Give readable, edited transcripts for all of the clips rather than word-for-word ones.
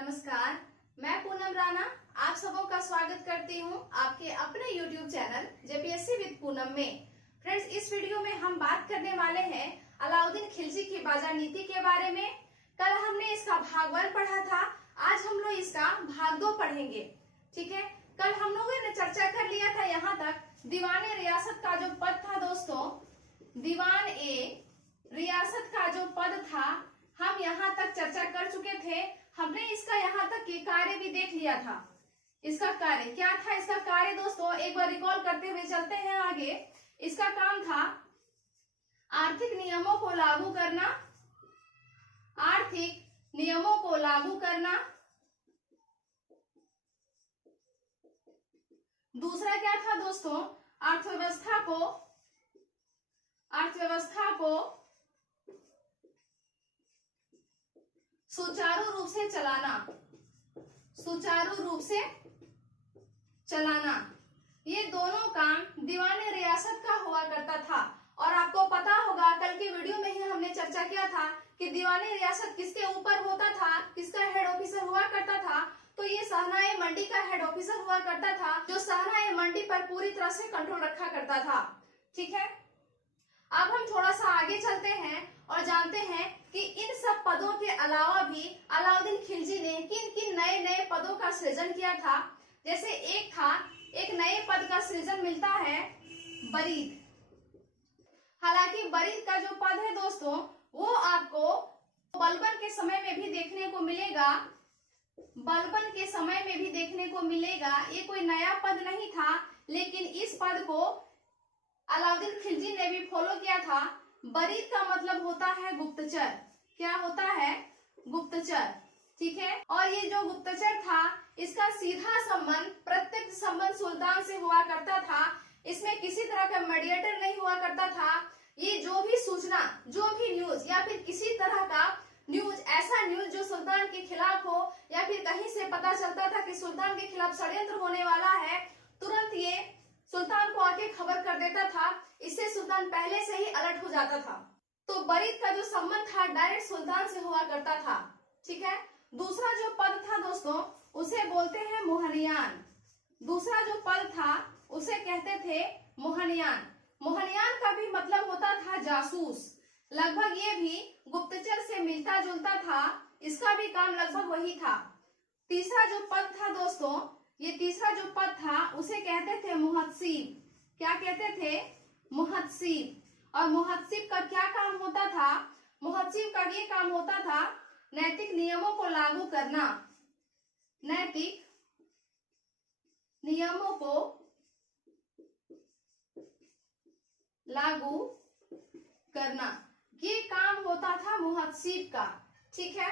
नमस्कार, मैं पूनम राणा आप सबों का स्वागत करती हूं आपके अपने YouTube channel JPSC with Poonam में। फ्रेंड्स, इस वीडियो में हम बात करने वाले हैं अलाउद्दीन खिलजी की बाजार नीति के बारे में। कल हमने इसका भाग 1 पढ़ा था, आज हम लोग इसका भाग 2 पढ़ेंगे। ठीक है, कल हम लोगों ने चर्चा कर लिया था यहाँ तक दीवान रियासत का जो पद था दोस्तों, दीवान ए रियासत का जो पद था हम यहाँ तक चर्चा कर चुके थे। हमने इसका यहाँ तक के कार्य भी देख लिया था। इसका कार्य क्या था? इसका कार्य दोस्तों एक बार रिकॉल करते हुए चलते हैं आगे। इसका काम था आर्थिक नियमों को लागू करना, आर्थिक नियमों को लागू करना। दूसरा क्या था दोस्तों? अर्थव्यवस्था को सुचारू रूप से चलाना, सुचारू रूप से चलाना। ये दोनों काम दीवान रियासत का हुआ करता था। और आपको पता होगा कल के वीडियो में ही हमने चर्चा किया था कि दीवानी रियासत किसके ऊपर होता था, किसका हेड ऑफिसर हुआ करता था। तो ये शहनाई मंडी का हेड ऑफिसर हुआ करता था, जो शहनाई मंडी पर पूरी तरह से कंट्रोल रखा करता था। ठीक है, अब हम थोड़ा सा आगे चलते हैं और जानते हैं कि इन सब पदों के अलावा भी अलाउद्दीन खिलजी ने किन किन नए नए पदों का सृजन किया था। जैसे एक नए पद का सृजन मिलता है बरीद। हालांकि बरीद का जो पद है दोस्तों वो आपको बलबन के समय में भी देखने को मिलेगा, बलबन के समय में भी देखने को मिलेगा। ये कोई नया पद नहीं था, लेकिन इस पद को अलाउद्दीन खिलजी ने भी फॉलो किया था। बरीद का मतलब होता है गुप्तचर। क्या होता है? गुप्तचर। ठीक है, और ये जो गुप्तचर था इसका सीधा संबंध, प्रत्यक्ष संबंध सुल्तान से हुआ करता था। इसमें किसी तरह का मीडिएटर नहीं हुआ करता था। ये जो भी सूचना, जो भी न्यूज या फिर किसी तरह का न्यूज, ऐसा न्यूज जो सुल्तान के खिलाफ हो या फिर कहीं से पता चलता था कि सुल्तान के खिलाफ षड्यंत्र होने वाला है, तुरंत ये सुल्तान को आके खबर कर देता था। इससे सुल्तान पहले से ही अलर्ट हो जाता था। तो बरीद का जो संबंध था डायरेक्ट सुल्तान से हुआ करता था। ठीक है, दूसरा जो पद था दोस्तों उसे बोलते हैं मोहनियान। दूसरा जो पद था उसे कहते थे मोहनियान। मोहनियान का भी मतलब होता था जासूस। लगभग ये भी गुप्तचर से मिलता जुलता था, इसका भी काम लगभग वही था। तीसरा जो पद था दोस्तों, ये तीसरा जो पद था उसे कहते थे मुहत्सिब। क्या कहते थे? मुहत्सिब। और मुहत्सिब का क्या काम होता था? मुहत्सिब का ये काम होता था नैतिक नियमों को लागू करना, नैतिक नियमों को लागू करना। ये काम होता था मुहत्सिब का। ठीक है,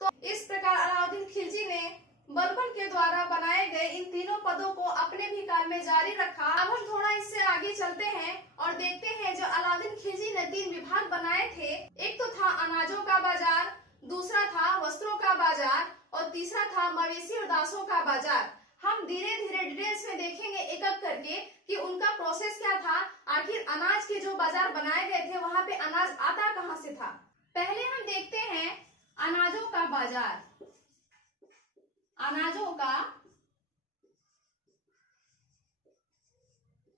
तो इस प्रकार अलाउद्दीन खिलजी ने बलबन के द्वारा बनाए गए इन तीनों पदों को अपने भी काल में जारी रखा। अब हम थोड़ा इससे आगे चलते हैं और देखते हैं जो अलाउद्दीन खिलजी ने 3 विभाग बनाए थे। एक तो था अनाजों का बाजार, दूसरा था वस्त्रों का बाजार और तीसरा था मवेशी और दासों का बाजार। हम धीरे धीरे डिटेल्स में देखेंगे एक एक करके कि उनका प्रोसेस क्या था। आखिर अनाज के जो बाजार बनाए गए थे वहाँ पे अनाज आता कहाँ से था। पहले हम देखते हैं अनाजों का बाजार। अनाजों का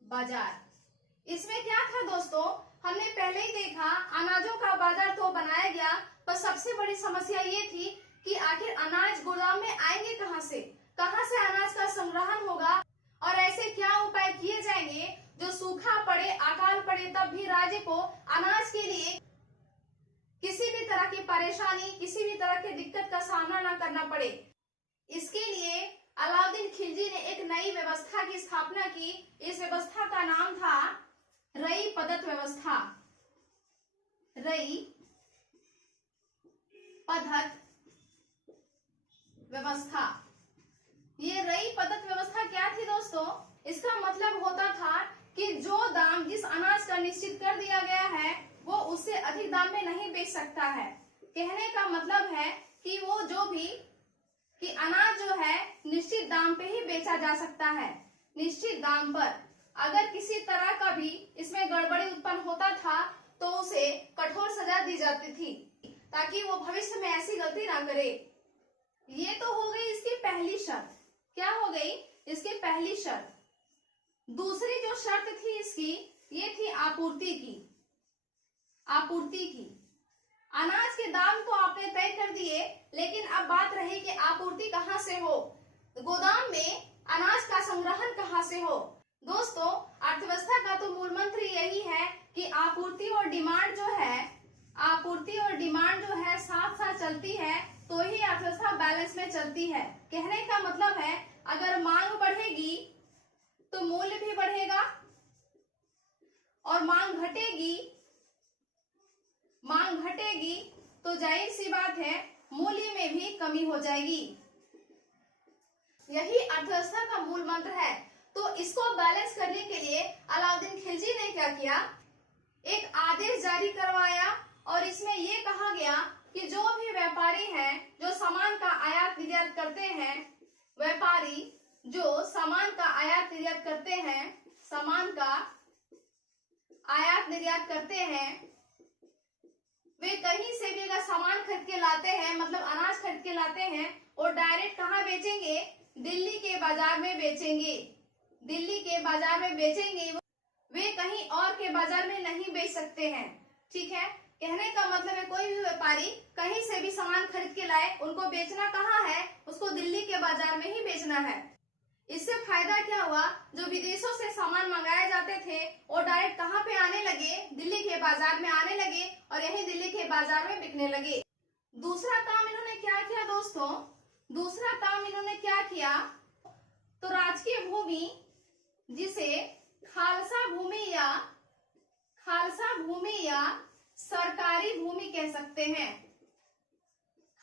बाजार, इसमें क्या था दोस्तों? हमने पहले ही देखा अनाजों का बाजार तो बनाया गया, पर सबसे बड़ी समस्या ये थी कि आखिर अनाज गोदाम में आएंगे कहाँ से? कहाँ से अनाज का संग्रहण होगा और ऐसे क्या उपाय किए जाएंगे जो सूखा पड़े, अकाल पड़े, तब भी राज्य को अनाज के लिए किसी भी तरह की परेशानी, किसी भी तरह की दिक्कत का सामना न करना पड़े। इसके लिए अलाउद्दीन खिलजी ने एक नई व्यवस्था की स्थापना की। इस व्यवस्था का नाम था रई पदत व्यवस्था। रई पदत व्यवस्था। ये रई पदत व्यवस्था क्या थी दोस्तों? इसका मतलब होता था कि जो दाम जिस अनाज का निश्चित कर दिया गया है वो उससे अधिक दाम में नहीं बेच सकता है। कहने का मतलब है कि वो जो भी कि अनाज जो है निश्चित दाम पे ही बेचा जा सकता है। निश्चित दाम पर अगर किसी तरह का भी इसमें गड़बड़ी उत्पन्न होता था तो उसे कठोर सजा दी जाती थी ताकि वो भविष्य में ऐसी गलती ना करे। ये तो हो गई इसकी पहली शर्त। क्या हो गई? इसकी पहली शर्त। दूसरी जो शर्त थी इसकी, ये थी आपूर्ति की। आपूर्ति की। अनाज के दाम तो आपने तय कर दिए, लेकिन अब बात रही कि आपूर्ति कहाँ से हो, गोदाम में अनाज का संग्रहण कहाँ से हो। दोस्तों, अर्थव्यवस्था का तो मूल मंत्र यही है कि आपूर्ति और डिमांड जो है, आपूर्ति और डिमांड जो है साथ साथ चलती है तो ही अर्थव्यवस्था बैलेंस में चलती है। कहने का मतलब है, अगर मांग बढ़ेगी तो मूल्य भी बढ़ेगा, और मांग घटेगी तो जाहिर सी बात है मूल्य में भी कमी हो जाएगी। यही अर्थव्यवस्था का मूल मंत्र है। तो इसको बैलेंस करने के लिए अलाउद्दीन खिलजी ने क्या किया? एक आदेश जारी करवाया, और इसमें ये कहा गया कि जो भी व्यापारी हैं जो सामान का आयात निर्यात करते हैं, व्यापारी जो सामान का आयात निर्यात करते हैं, सामान का आयात निर्यात करते हैं, वे कहीं से भी अगर सामान खरीद के लाते हैं, मतलब अनाज खरीद के लाते हैं, और डायरेक्ट कहाँ बेचेंगे? दिल्ली के बाजार में बेचेंगे। दिल्ली के बाजार में बेचेंगे, वे कहीं और के बाजार में नहीं बेच सकते हैं। ठीक है, कहने का मतलब है कोई भी व्यापारी कहीं से भी सामान खरीद के लाए, उनको बेचना कहाँ है? उसको दिल्ली के बाजार में ही बेचना है। इससे फायदा क्या हुआ? जो विदेशों से सामान मंगाए जाते थे वो डायरेक्ट कहाँ पे आने लगे? दिल्ली के बाजार में आने लगे, और यही दिल्ली के बाजार में बिकने लगे। दूसरा काम इन्होंने क्या किया दोस्तों? दूसरा काम इन्होंने क्या किया? तो राजकीय भूमि, जिसे खालसा भूमि या सरकारी भूमि कह सकते हैं,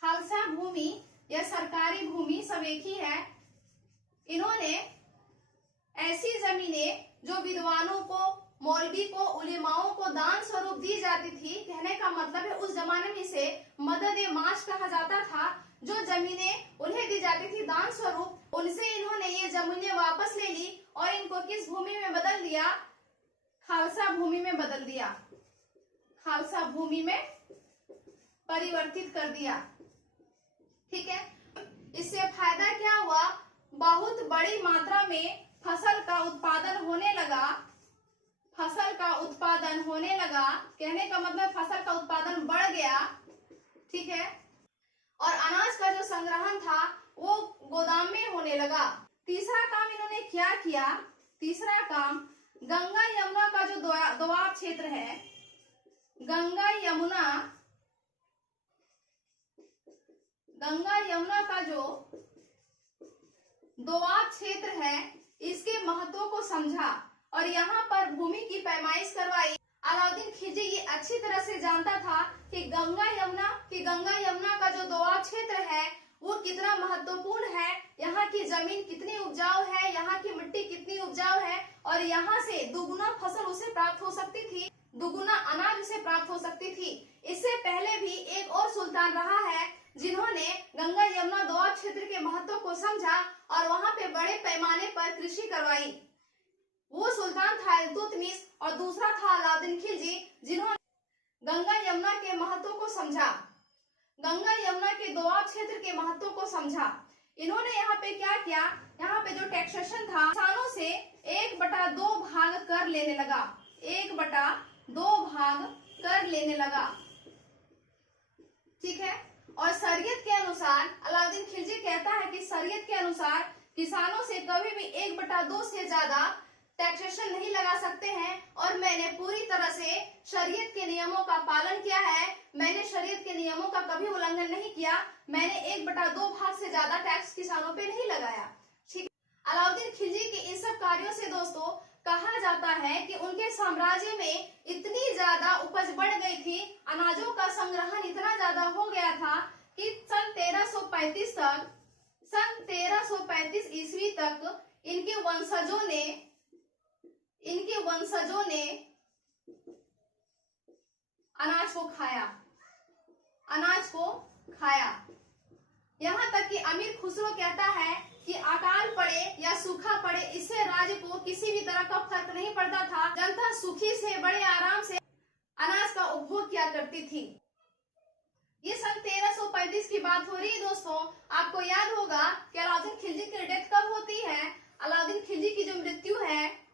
खालसा भूमि या सरकारी भूमि सब एक ही है। इन्होंने ऐसी जमीनें जो विद्वानों को, मौलवी को, उलेमाओं को दान स्वरूप दी जाती थी, कहने का मतलब है उस जमाने में से मदद-ए-माश कहा जाता था, जो जमीनें उन्हें दी जाती थी दान स्वरूप, उनसे इन्होंने ये जमीनें वापस ले ली और इनको किस भूमि में बदल दिया? खालसा भूमि में बदल दिया, खालसा भूमि में परिवर्तित कर दिया। ठीक है, इससे फायदा क्या हुआ? बहुत बड़ी मात्रा में फसल का उत्पादन होने लगा, फसल का उत्पादन होने लगा, कहने का मतलब फसल का उत्पादन बढ़ गया। ठीक है, और अनाज का जो संग्रहण था वो गोदाम में होने लगा। तीसरा काम इन्होंने क्या किया? तीसरा काम, गंगा यमुना का जो दोआब क्षेत्र है, गंगा यमुना का जो दोआब क्षेत्र है, इसके महत्व को समझा और यहाँ पर भूमि की पैमाइश करवाई। अलाउद्दीन खिलजी ये अच्छी तरह से जानता था कि गंगा यमुना का जो दोआब क्षेत्र है वो कितना महत्वपूर्ण है, यहाँ की जमीन कितनी उपजाऊ है, यहाँ की मिट्टी कितनी उपजाऊ है, और यहाँ से दुगुना फसल उसे प्राप्त हो सकती थी, दुगुना अनाज उसे प्राप्त हो सकती थी। इससे पहले भी एक और सुल्तान रहा है जिन्होंने गंगा यमुना दोआब क्षेत्र के महत्व को समझा और वहाँ पे बड़े पैमाने पर कृषि करवाई। वो सुल्तान था इल्तुतमिश और दूसरा था अलाउद्दीन खिलजी, जिन्होंने गंगा यमुना के महत्व को समझा, गंगा यमुना के दोआब क्षेत्र के महत्व को समझा। इन्होंने यहाँ पे क्या किया? यहाँ पे जो टैक्सेशन था, किसानों से 1/2 भाग कर लेने लगा, 1/2 भाग कर लेने लगा। ठीक है, और शरीयत के अनुसार अलाउद्दीन खिलजी कहता है कि शरीयत के अनुसार किसानों से कभी भी 1/2 से ज्यादा टैक्सेशन नहीं लगा सकते हैं, और मैंने पूरी तरह से शरीयत के नियमों का पालन किया है, मैंने शरीयत के नियमों का कभी उल्लंघन नहीं किया, मैंने 1/2 भाग से ज्यादा टैक्स किसानों पे नहीं लगाया। ठीक, अलाउद्दीन खिलजी के इन सब कार्यों से दोस्तों कहा जाता है कि उनके साम्राज्य में इतनी ज्यादा उपज बढ़ गई थी, अनाजों का संग्रहण इतना ज्यादा हो गया था कि सन 1335 ईस्वी तक इनके वंशजों ने अनाज को खाया। यहाँ तक कि अमीर खुसरो कहता है कि अकाल पड़े या सूखा पड़े, इससे राज्य को किसी भी तरह का फर्क नहीं पड़ता था, जनता सुखी से बड़े आराम से अनाज का उपभोग किया करती थी। ये सन 1335 की बात हो रही है दोस्तों। आपको याद होगा कि अलाउद्दीन खिलजी की डेथ कब होती है। अलाउद्दीन खिलजी की जो मृत्यु है,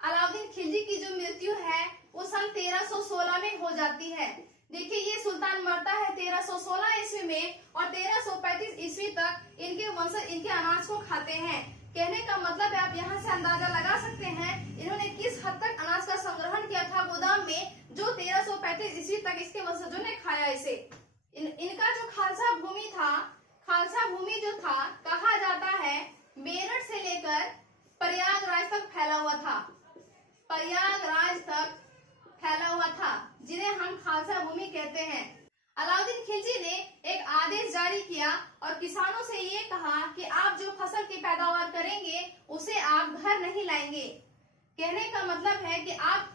अलाउद्दीन खिलजी की जो मृत्यु है वो सन 1316 में हो जाती है। देखिए ये सुल्तान मरता है 1316 ईस्वी में और 1335 ईस्वी तक इनके वंशज इनके अनाज को खाते हैं। कहने का मतलब है आप यहाँ से अंदाजा लगा सकते हैं इन्होंने किस हद तक अनाज का संग्रहण किया था गोदाम में, जो 1335 ईस्वी तक इसके वंशजों ने खाया इसे। इनका जो खालसा भूमि था, खालसा भूमि जो था कहा जाता है मेरठ से लेकर प्रयागराज तक फैला हुआ था, प्रयागराज तक फैला हुआ था, जिन्हें हम खालसा भूमि कहते हैं। अलाउद्दीन खिलजी ने एक आदेश जारी किया और किसानों से ये कहा कि आप जो फसल की पैदावार करेंगे उसे आप घर नहीं लाएंगे। कहने का मतलब है कि आप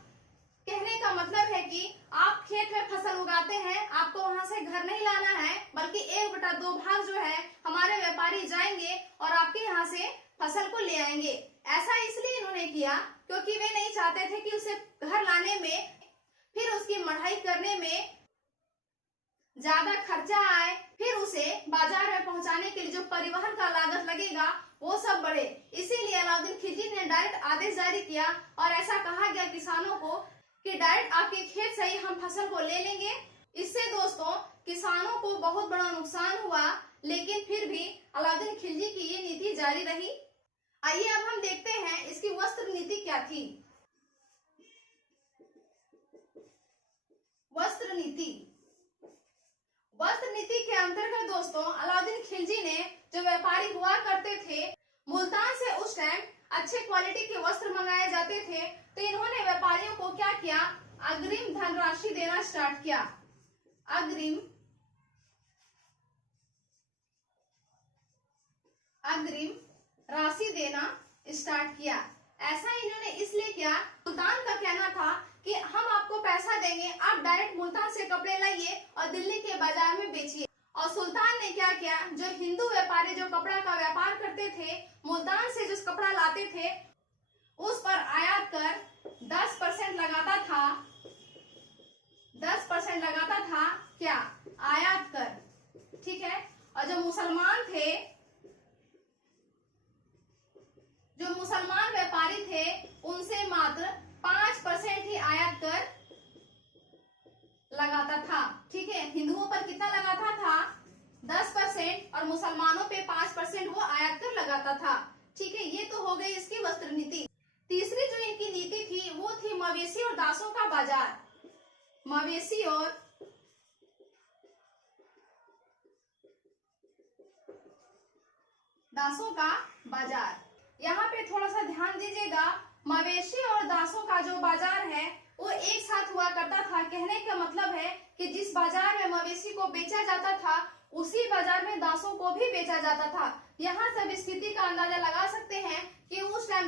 खेत में फसल उगाते हैं, आपको वहां से घर नहीं लाना है, बल्कि 1/2 भाग जो है हमारे व्यापारी जाएंगे और आपके यहाँ से फसल को ले आएंगे। ऐसा इसलिए इन्होंने किया क्योंकि वे नहीं चाहते थे कि उसे घर लाने में, फिर उसकी मढ़ाई करने में ज्यादा खर्चा आए, फिर उसे बाजार में पहुंचाने के लिए जो परिवहन का लागत लगेगा वो सब बढ़े। इसीलिए अलाउद्दीन खिलजी ने डायरेक्ट आदेश जारी किया और ऐसा कहा गया किसानों को कि डायरेक्ट आपके खेत से ही हम फसल को ले लेंगे। इससे दोस्तों किसानों को बहुत बड़ा नुकसान हुआ, लेकिन फिर भी अलाउद्दीन खिलजी की ये नीति जारी रही। आइए अब हम देखते हैं इसकी वस्त्र नीति क्या थी। वस्त्र नीति, वस्त्र नीति के अंतर्गत दोस्तों अलाउद्दीन खिलजी ने जो व्यापारी हुआ करते थे, मुल्तान से उस टाइम अच्छे क्वालिटी के वस्त्र मंगाए जाते थे, तो इन्होंने व्यापारियों को क्या किया, अग्रिम धनराशि देना स्टार्ट किया। अग्रिम राशि देना स्टार्ट किया। ऐसा इन्होंने इसलिए किया, सुल्तान का कहना था कि हम आपको पैसा देंगे, आप डायरेक्ट मुल्तान से कपड़े लाइए और दिल्ली के बाजार में बेचिए। और सुल्तान ने क्या किया, जो हिंदू व्यापारी जो कपड़ा का व्यापार करते थे, मुल्तान से जो कपड़ा लाते थे उस पर आयात कर 10% लगाता था। 10% लगाता था क्या, आयात कर, ठीक है। और जो मुसलमान व्यापारी थे उनसे मात्र 5% ही आयात कर लगाता था, ठीक है। हिंदुओं पर कितना लगाता था, 10% और मुसलमानों पे 5% वो आयात कर लगाता था, ठीक है। ये तो हो गई इसकी वस्त्र नीति। तीसरी जो इनकी नीति थी वो थी मवेशी और दासों का बाजार। मवेशी और दासों का बाजार, यहाँ पे थोड़ा सा ध्यान दीजिएगा। मवेशी और दासों का जो बाजार है वो एक साथ हुआ करता था। कहने का मतलब है कि जिस बाजार में मवेशी को बेचा जाता था उसी बाजार में दासों को भी बेचा जाता था। यहाँ सब स्थिति का अंदाजा लगा सकते हैं कि उस टाइम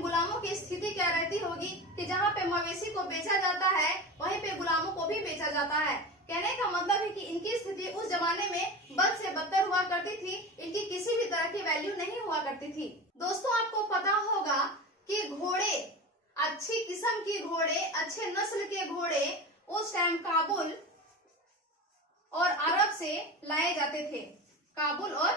गुलामों की स्थिति क्या रहती होगी कि जहाँ पे मवेशी को बेचा जाता है वहीं पे गुलामों को भी बेचा जाता है। कहने का मतलब है कि इनकी स्थिति उस जमाने में बद से बदतर हुआ करती थी, इनकी किसी भी तरह की वैल्यू नहीं हुआ करती थी। दोस्तों आपको पता होगा कि घोड़े, अच्छी किस्म के घोड़े, अच्छे नस्ल के घोड़े उस टाइम काबुल और अरब से लाए जाते थे। काबुल और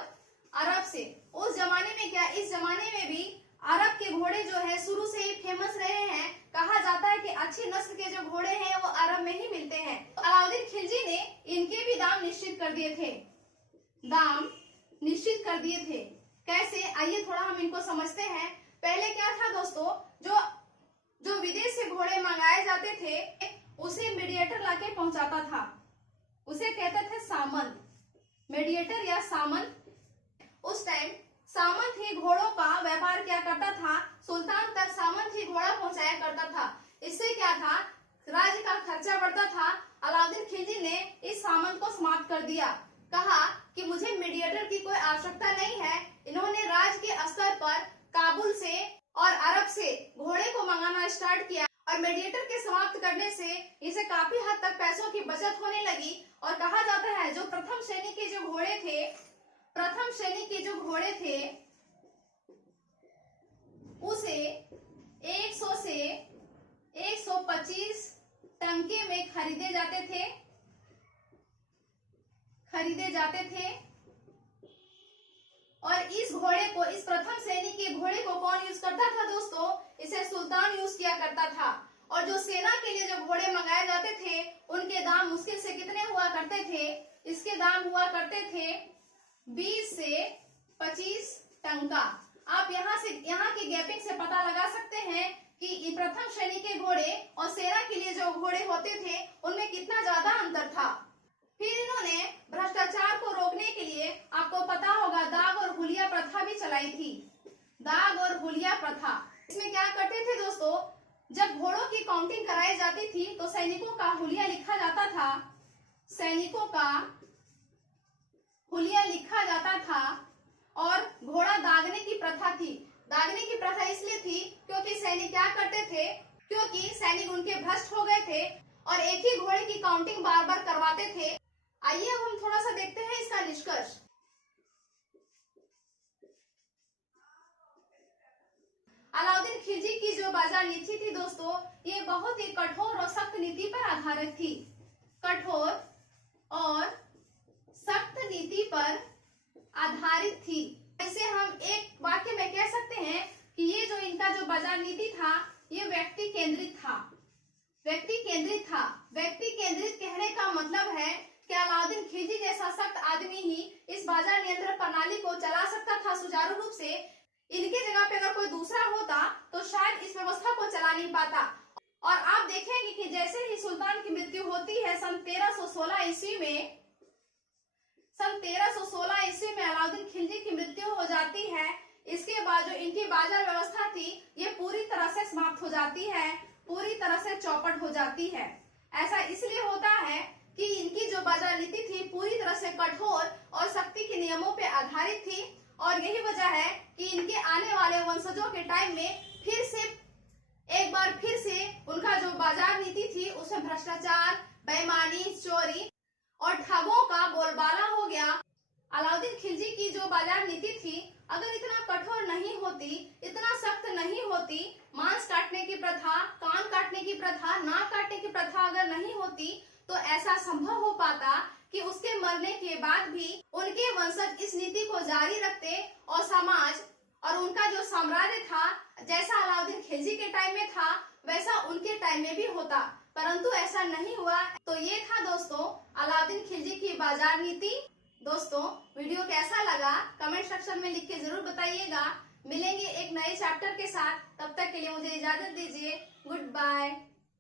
अरब से। उस जमाने में क्या, इस जमाने में भी अरब के घोड़े जो है शुरू से ही फेमस रहे हैं। कहा जाता है कि अच्छी नस्ल के जो घोड़े हैं वो अरब में ही मिलते हैं। तो अलाउद्दीन खिलजी ने इनके भी दाम निश्चित कर दिए थे। दाम निश्चित कर दिए थे कैसे, आइए थोड़ा हम इनको समझते हैं। पहले क्या था दोस्तों, जो विदेश से घोड़े मंगाए जाते थे उसे मीडिएटर लाके पहुंचाता था, उसे कहते थे सामंत, मीडिएटर या सामंत। उस टाइम सामंत ही घोड़ों का व्यापार क्या करता था, सुल्तान तक सामंत ही घोड़ा पहुंचाया करता था। इससे क्या था, राज्य का खर्चा बढ़ता था। अलाउद्दीन खिलजी ने इस सामंत को समाप्त कर दिया। कहा कि मुझे मीडिएटर की कोई आवश्यकता नहीं है। इन्होंने राज्य के स्तर पर काबुल से और अरब से घोड़े को मंगाना स्टार्ट किया और मीडिएटर के समाप्त करने से इसे काफी हद तक पैसों की बचत होने लगी। और कहा जाता है जो प्रथम श्रेणी के जो घोड़े थे उसे 100 से 125 टंके में खरीदे जाते थे। खरीदे जाते थे। और इस घोड़े को, इस प्रथम श्रेणी के घोड़े को कौन यूज करता था दोस्तों? इसे सुल्तान यूज किया करता था। और जो सेना के लिए जो घोड़े मंगाए जाते थे उनके दाम मुश्किल से कितने हुआ करते थे? इसके दाम हुआ करते थे 20 से 25 टंका। आप यहाँ की गैपिंग से पता लगा सकते हैं कि प्रथम श्रेणी के घोड़े और सेना के लिए जो घोड़े होते थे उनमें कितना ज्यादा अंतर था। फिर इन्होंने भ्रष्टाचार को रोकने के लिए, आपको पता होगा, दाग और हुलिया प्रथा भी चलाई थी। दाग और हुलिया प्रथा, इसमें क्या करते थे दोस्तों? जब घोड़ों की काउंटिंग कराई जाती थी तो सैनिकों का हुलिया लिखा जाता था। सैनिकों का हुलिया लिखा जाता था और घोड़ा दागने की प्रथा थी। दागने की प्रथा इसलिए थी क्योंकि सैनिक क्या करते थे? क्योंकि सैनिक उनके भ्रष्ट हो गए थे और एक ही घोड़े की काउंटिंग बार बार करवाते थे। आइए अब हम थोड़ा सा देखते हैं इसका निष्कर्ष। अलाउद्दीन खिलजी की जो बाजार नीति थी दोस्तों, ये बहुत ही कठोर और सख्त नीति पर आधारित थी। कठोर और सख्त नीति पर आधारित थी। इसे हम एक वाक्य में कह सकते हैं कि ये जो इनका जो बाजार नीति था ये व्यक्ति केंद्रित था। व्यक्ति केंद्रित था। व्यक्ति केंद्रित कहने का मतलब है कि अलाउद्दीन खिलजी जैसा सख्त आदमी ही इस बाजार नियंत्रण प्रणाली को चला सकता था सुचारू रूप से। इनके जगह पे अगर कोई दूसरा होता तो शायद इस व्यवस्था को चला नहीं पाता। और आप देखेंगे कि जैसे ही सुल्तान की मृत्यु होती है सन 1316 ईस्वी में, सन 1316 ईस्वी में अलाउद्दीन खिलजी की मृत्यु हो जाती है। इसके बाद जो इनकी बाजार व्यवस्था थी ये पूरी तरह से समाप्त हो जाती है, पूरी तरह से चौपट हो जाती है। ऐसा इसलिए होता है कि इनकी जो बाजार नीति थी पूरी तरह से कठोर और सख्ती के नियमों पे आधारित थी। और यही वजह है कि इनके आने वाले वंशजों के टाइम में एक बार फिर से उनका जो बाजार नीति थी उसमें भ्रष्टाचार, बेईमानी, चोरी और ठगों का बोलबाला हो गया। अलाउद्दीन खिलजी की जो बाजार नीति थी अगर इतना कठोर नहीं होती, इतना सख्त नहीं होती, मांस काटने की प्रथा, कान काटने की प्रथा, नाक काटने की प्रथा अगर नहीं होती तो ऐसा संभव हो पाता कि उसके मरने के बाद भी उनके वंशज इस नीति को जारी रखते और समाज और उनका जो साम्राज्य था जैसा अलाउद्दीन खिलजी के टाइम में था वैसा उनके टाइम में भी होता, परंतु ऐसा नहीं हुआ। तो ये था दोस्तों अलाउद्दीन खिलजी की बाजार नीति। दोस्तों वीडियो कैसा लगा कमेंट सेक्शन में लिख के जरूर बताइएगा। मिलेंगे एक नए चैप्टर के साथ, तब तक के लिए मुझे इजाजत दीजिए। Good bye.